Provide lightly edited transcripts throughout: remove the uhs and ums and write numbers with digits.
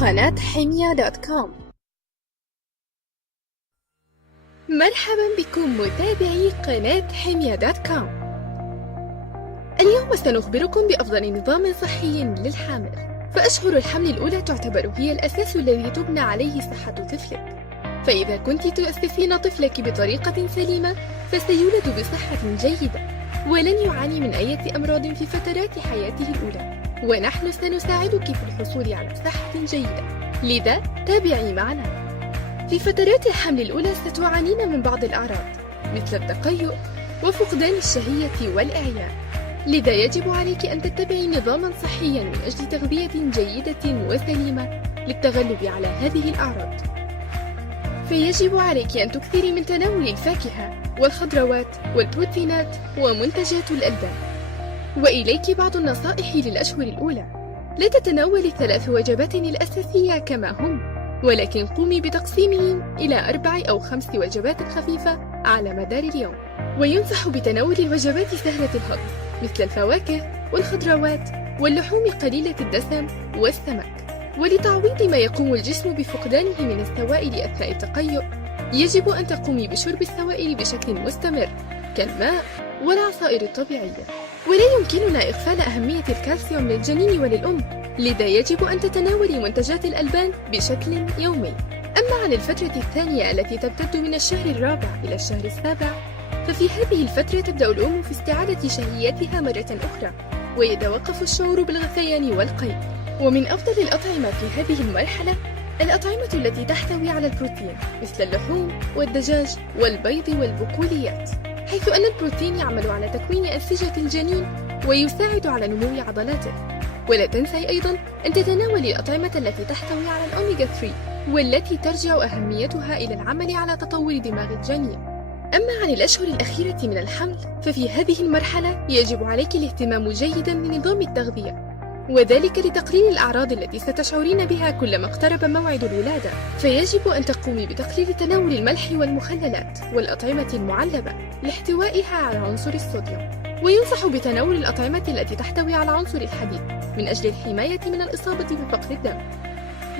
قناة حمية دوت كوم. مرحبا بكم متابعي قناة حمية دوت كوم. اليوم سنخبركم بأفضل نظام صحي للحامل. فأشهر الحمل الأولى تعتبر هي الأساس الذي تبنى عليه صحة طفلك. فإذا كنت تؤسسين طفلك بطريقة سليمة فسيولد بصحة جيدة ولن يعاني من أي أمراض في فترات حياته الأولى، ونحن سنساعدك في الحصول على صحة جيدة. لذا تابعي معنا. في فترات الحمل الأولى ستعانين من بعض الأعراض مثل التقيؤ وفقدان الشهية والإعياء، لذا يجب عليك أن تتبعي نظاما صحيا من أجل تغذية جيدة وسليمة للتغلب على هذه الأعراض. فيجب عليك أن تكثري من تناول الفاكهة والخضروات والبروتينات ومنتجات الألبان. وإليك بعض النصائح للأشهر الأولى. لا تتناولي 3 وجبات الأساسية كما هم، ولكن قومي بتقسيمهم إلى 4 أو 5 وجبات خفيفة على مدار اليوم. وينصح بتناول الوجبات سهلة الهضم مثل الفواكه والخضروات واللحوم قليلة الدسم والسمك. ولتعويض ما يقوم الجسم بفقدانه من السوائل أثناء التقيؤ، يجب أن تقومي بشرب السوائل بشكل مستمر كالماء والعصائر الطبيعية. ولا يمكننا إغفال أهمية الكالسيوم للجنين وللأم، لذا يجب أن تتناولي منتجات الألبان بشكل يومي. أما عن الفترة الثانية التي تمتد من الشهر الرابع إلى الشهر السابع، ففي هذه الفترة تبدأ الأم في استعادة شهيتها مرة أخرى، ويتوقف الشعور بالغثيان والقيء. ومن أفضل الأطعمة في هذه المرحلة الأطعمة التي تحتوي على البروتين مثل اللحوم والدجاج والبيض والبقوليات، حيث أن البروتين يعمل على تكوين أنسجة الجنين ويساعد على نمو عضلاته. ولا تنسي أيضا أن تتناولي الأطعمة التي تحتوي على الأوميغا 3 والتي ترجع أهميتها إلى العمل على تطور دماغ الجنين. أما عن الأشهر الأخيرة من الحمل، ففي هذه المرحلة يجب عليك الاهتمام جيدا بنظام التغذية، وذلك لتقليل الأعراض التي ستشعرين بها كلما اقترب موعد الولادة. فيجب أن تقومي بتقليل تناول الملح والمخللات والأطعمة المعلبة لاحتوائها على عنصر الصوديوم. وينصح بتناول الأطعمة التي تحتوي على عنصر الحديد من أجل الحماية من الإصابة بفقر الدم.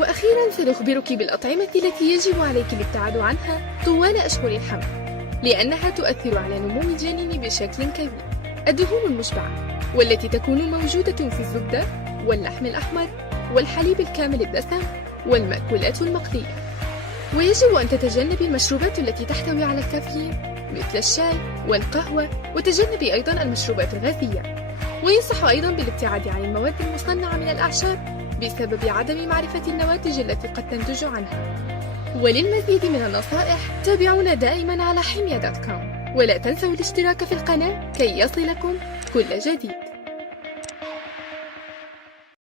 وأخيرا سنخبرك بالأطعمة التي يجب عليك الابتعاد عنها طوال أشهر الحمل، لأنها تؤثر على نمو الجنين بشكل كبير. الدهون المشبعة، والتي تكون موجودة في الزبدة واللحم الأحمر والحليب الكامل الدسم والمأكولات المقلية. ويجب أن تتجنبي المشروبات التي تحتوي على الكافيين مثل الشاي والقهوة، وتجنبي أيضا المشروبات الغازية. وينصح أيضا بالابتعاد عن المواد المصنعة من الأعشاب بسبب عدم معرفة النواتج التي قد تنتج عنها. وللمزيد من النصائح تابعونا دائما على حمية دوت كوم، ولا تنسوا الاشتراك في القناة كي يصلكم كل جديد.